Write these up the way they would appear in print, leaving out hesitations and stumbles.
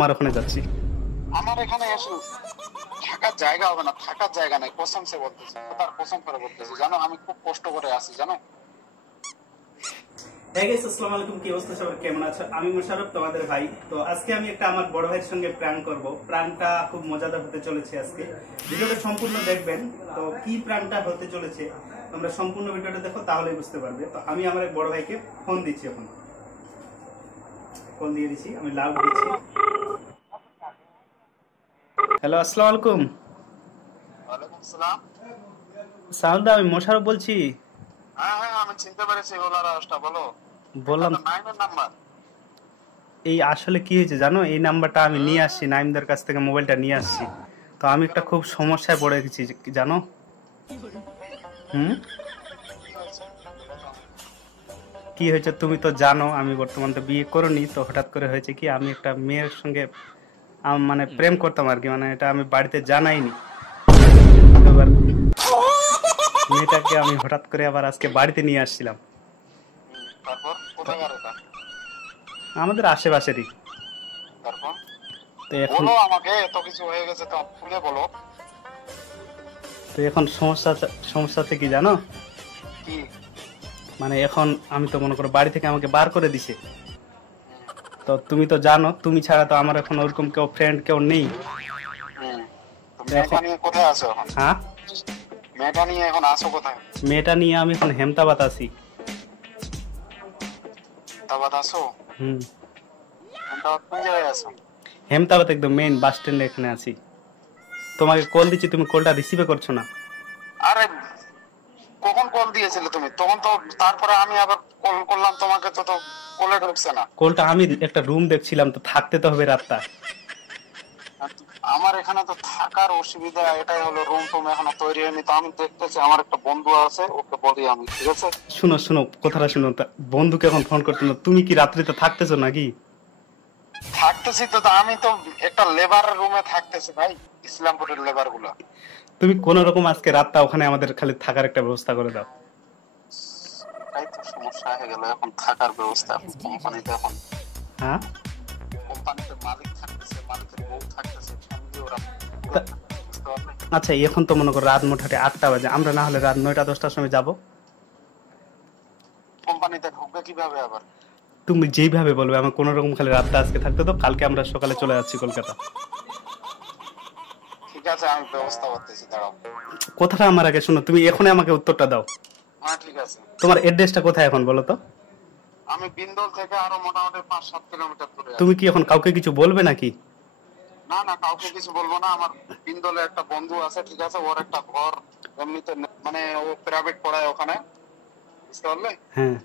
আমার ওখানে যাচ্ছি। আমার এখানে এসে থাকার জায়গা হবে না, থাকার জায়গা নাই, কসম সে বলতেছি, তার কসম করে বলতেছি, জানো আমি খুব কষ্ট করে আসি, জানো। আসসালামু আলাইকুম, কি অবস্থা সবার, কেমন আছো? আমি মোশাররফ, তোমাদের ভাই। তো আজকে আমি একটা আমার বড় ভাইয়ের সঙ্গে প্র্যাঙ্ক করব। প্র্যাঙ্কটা খুব মজাদার হতে চলেছে আজকে। ভিডিওটা সম্পূর্ণ দেখবেন। তো কি প্র্যাঙ্কটা হতে চলেছে তোমরা সম্পূর্ণ ভিডিওটা দেখো, তাহলেই বুঝতে পারবে। তো আমি আমার এক বড় ভাইকে ফোন দিচ্ছি, এখন ফোন দিয়ে দিচ্ছি, আমি লাউড দিচ্ছি। হ্যালো, আসসালামু আলাইকুম। ওয়ালাইকুম আসসালাম। সালদা, আমি মোশাররফ বলছি। হ্যাঁ হ্যাঁ, আমি চিনতে পেরেছি, ওলার আওয়াজটা বলো। বললাম নাইমের নাম্বার। এই আসলে কি হয়েছে জানো, এই নাম্বারটা আমি নিয়ে আসছি, নাইমদের কাছ থেকে মোবাইলটা নিয়ে আসছি। তো আমি একটা খুব সমস্যায় পড়ে গেছি জানো। কি হয়েছে তুমি তো জানো, আমি বর্তমান তো বিয়ে করিনি। তো হঠাৎ করে হয়েছে কি, আমি একটা মেয়ের সঙ্গে মানে প্রেম করতাম আর কি, মানে এটা আমি বাড়িতে জানাইনি। এবার মেয়েটাকে আমি হঠাৎ করে আবার আজকে বাড়িতে নিয়ে আসছিলাম। তারপর কোথাকার এটা? আমাদের আশেপাশেরই। তারপর তো এখন বলো আমাকে, এত কিছু হয়ে গেছে তো খুলে বলো। তো এখন সমস্যা কি জানো, কি? মানে এখন আমি তো মনে করো বাড়ি থেকে আমাকে বার করে দিছে। তো তুমি তো জানো, তুমি ছাড়া তো আমার এখন ওরকম কেউ ফ্রেন্ড কেউ নেই। মেয়েটা নিয়ে কোথায় আছো এখন? হ্যাঁ, মেয়েটা নিয়ে এখন আছো কোথায়? মেয়েটা নিয়ে আমি এখন হেমতাবাদ আছি। হেমতাবাদ আছো? হেমতাবাদ কোন জায়গায় আছো? হেমতাবাদ একদম মেইন বাস স্ট্যান্ডে এখানে আছি। তোমাকে কল দিচ্ছি, তুমি কলটা রিসিভ করছো না। আরে কখন কল দিয়েছিলে তুমি? তখন তো, তারপরে আমি আবার কল করলাম তোমাকে, তো কলে ঢুকছে না। কলটা আমি একটা রুম দেখছিলাম, তো থাকতে তো হবে রাতটা। আমার এখানে তো থাকার অসুবিধা, এটাই হলো, রুম টুম এখনো তৈরি হয়নি। তো আমি দেখতেছি, আমার একটা বন্ধু আছে, ওকে বলি আমি, ঠিক আছে? শুনো কথাটা শুনো। বন্ধুকে এখন ফোন করতে না, তুমি কি রাত্রিতে থাকতেছো নাকি? থাকতেছি তো, আমি তো একটা লেবার রুমে থাকতেছি ভাই, ইসলামপুরের লেবার গুলা। তুমি কোন রকম আজকে রাতটা ওখানে আমাদের খালি থাকার একটা ব্যবস্থা করে দাও। তাই তো সমস্যা হয়ে গেল, এখন থাকার ব্যবস্থা। এখন কোম্পানিতে, এখন হ্যাঁ, কোম্পানিতে মালিক থাকতেছে, মালিকের বউ থাকতেছে, ফ্যামিলি, ওরা বুঝতে পারলে। আচ্ছা এখন তো মনে করো রাত মোটামুটি 8টা বাজে, আমরা না হলে রাত 9টা-10টার সময় যাব। কোম্পানিতে ঢুকবে কিভাবে আবার? তুমি যেইভাবে বলবে, আমার কোন রকম খালি রাতটা আজকে থাকতে তো, কালকে আমরা সকালে চলে যাচ্ছি কলকাতা। ঠিক আছে, আমি ব্যবস্থা করতেছি, দাঁড়াও। কথাটা আমার আগে শোনো, তুমি এখনই আমাকে উত্তরটা দাও। হ্যাঁ ঠিক আছে। তোমার অ্যাড্রেসটা কোথায় এখন বলো তো? আমি বিন্দল থেকে আরো মোটামুটি 5-7 কিলোমিটার দূরে আছি। তুমি কি এখন কাউকে কিছু বলবে নাকি? না না, কাউকে কিছু বলবো না। আমার বিন্দলে একটা বন্ধু আছে, ঠিক আছে, ওর একটা ঘর এমনিতে, মানে ও প্রাইভেট পড়ায় ওখানে, বুঝতে পারলে? হ্যাঁ,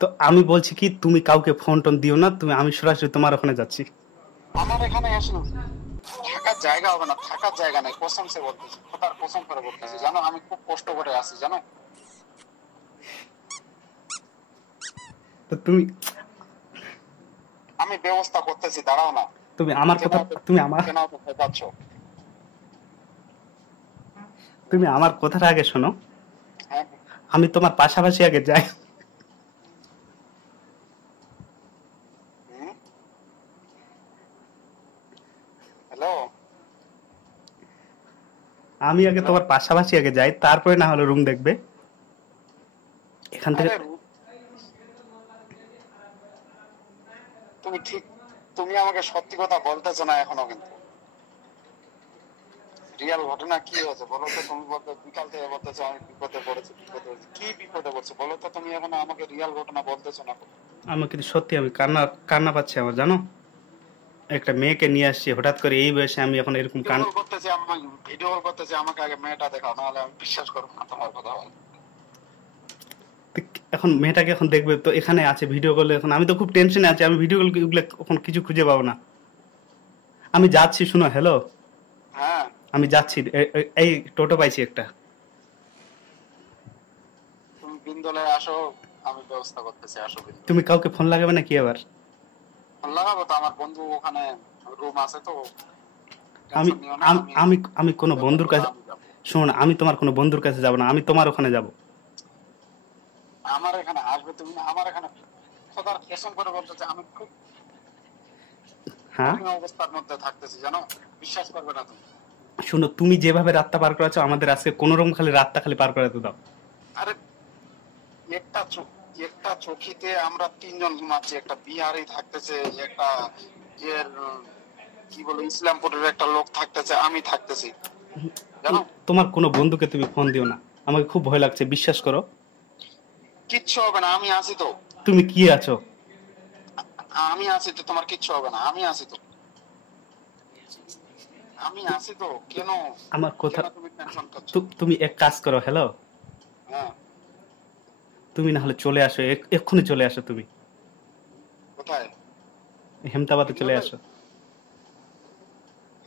তো আমি বলছি কি, তুমি কাউকে ফোন টোন দিও না, আমি সরাসরি তোমার ওখানে যাচ্ছি। আমার এখানে এসে থাকার জায়গা হবে না, থাকার জায়গা নাই, কসম সে বলতেছি, তার কসম করে বলতেছি, জানো আমি খুব কষ্ট করে আসি, জানো। তো তুমি আমি ব্যবস্থা করতেছি, দাঁড়াও না। তুমি আমার কথা তুমি আমার কেন তো ভয় পাচ্ছ? তুমি আমার কথাটা আগে শোনো। হ্যাঁ, আমি তোমার পাশাপাশি আগে যাই। হ্যালো। আমি আগে তোমার পাশাপাশি আগে যাই, তারপরে না হলে রুম দেখবে এখান থেকে। তুমি ঠিক, তুমি আমাকে সত্যি কথা বলতেছো না এখনো, কিন্তু রিয়াল ঘটনা কি হয়েছে বলো তো? তুমি বলতে বিকাল থেকে বলতেছো আমি বিপদে পড়েছি, কি বিপদে পড়ছে বলো তো? তুমি এখন আমাকে রিয়াল ঘটনা বলতেছো না। আমার কিন্তু সত্যি আমি কান্না কান্না পাচ্ছে আমার, জানো। একটা মেয়েকে নিয়ে আসছি হঠাৎ করে এই বয়সে, আমি এখন এরকম ভিডিও কল করতেছি, আমাকে ভিডিও কল করতেছি, আমাকে আগে মেয়েটা দেখাও, নাহলে আমি বিশ্বাস করবো না তোমার কথা বল। এখন মেয়েটাকে এখন দেখবে তো, এখানে আছে ভিডিও কলে। এখন আমি তো খুব টেনশনে আছি, আমি ভিডিও কল এখন কিছু খুঁজে পাবো না। আমি যাচ্ছি, শুনো। হ্যালো, হ্যাঁ, আমি যাচ্ছি, এই টোটো পাইছি একটা। তুমি বিন্দলে আসো, আমি ব্যবস্থা করতেছি, আসো বিন্দু। তুমি কাউকে ফোন লাগাবে না কি আবার? ফোন লাগাবো তো, আমার বন্ধু ওখানে রুম আছে তো, আমি টেনশন নিও না। আমি আমি আমি কোনো বন্ধুর কাছে, শোনো না, আমি তোমার কোনো বন্ধুর কাছে যাব না, আমি তোমার ওখানে যাব। আমার এখানে আসবে তুমি, আমার এখানে খোদার কসম করে বলতেছে, আমি খুব হ্যাঁ কঠিন অবস্থার মধ্যে থাকতেছি, জানো, বিশ্বাস করবে না তুমি। শুনো, তুমি যেভাবে রাতটা পার করেছো, আমাদের আজকে কোন রকম খালি রাতটা খালি পার করাতে দাও। আরে একটা একটা চৌকিতে আমরা তিনজন ঘুমাচ্ছি, একটা বিহারি থাকতেছে, একটা এর কি বলে ইসলামপুরের একটা লোক থাকতেছে, আমি থাকতেছি, জানো। তোমার কোনো বন্ধুকে তুমি ফোন দিও না, আমাকে খুব ভয় লাগছে, বিশ্বাস করো। কিচ্ছু হবে না, আমি আছি তো। তুমি কি আছো? আমি আছি তো, তোমার কিচ্ছু হবে না, আমি আছি তো। আমি আছি তো, কেন আমার কথা, কেন তুমি টেনশন করছো? তুমি এক কাজ করো, হ্যালো, হ্যাঁ, তুমি না হলে চলে আসো, এক্ষুনি চলে আসো, তুমি কোথায়? হেমতাবাদে চলে ইন্দোরে? আসো।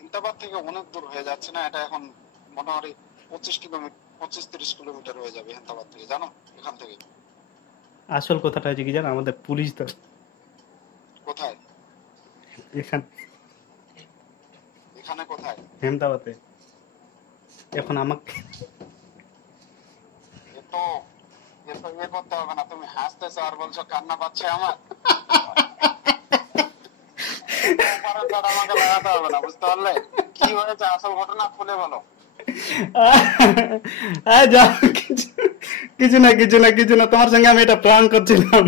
ইন্টাবাদ থেকে অনেক দূর হয়ে যাচ্ছে না? এটা এখন মোটামুটি 25 কিলোমিটার, 25-30 কিলোমিটার হয়ে যাবে হেমতাবাদ থেকে, জানো, এখান থেকে। আসল কথাটা হচ্ছে কি জানো, আমাদের পুলিশ তো কোথায়? এখানে এখানে কোথায়? হেমতাবাদে। এখন আমাকে এত এত ইয়ে করতে হবে না, তুমি হাসতেছো আর বলছো কান্না পাচ্ছে আমার। এত অপারেটর আমাকে লাগাতে হবে না, বুঝতে পারলে? কি হয়েছে আসল ঘটনা খুলে বলো। যাও, কিছু কিছু না, কিছু না, কিছু না, তোমার সঙ্গে আমি এটা প্ল্যান করছিলাম।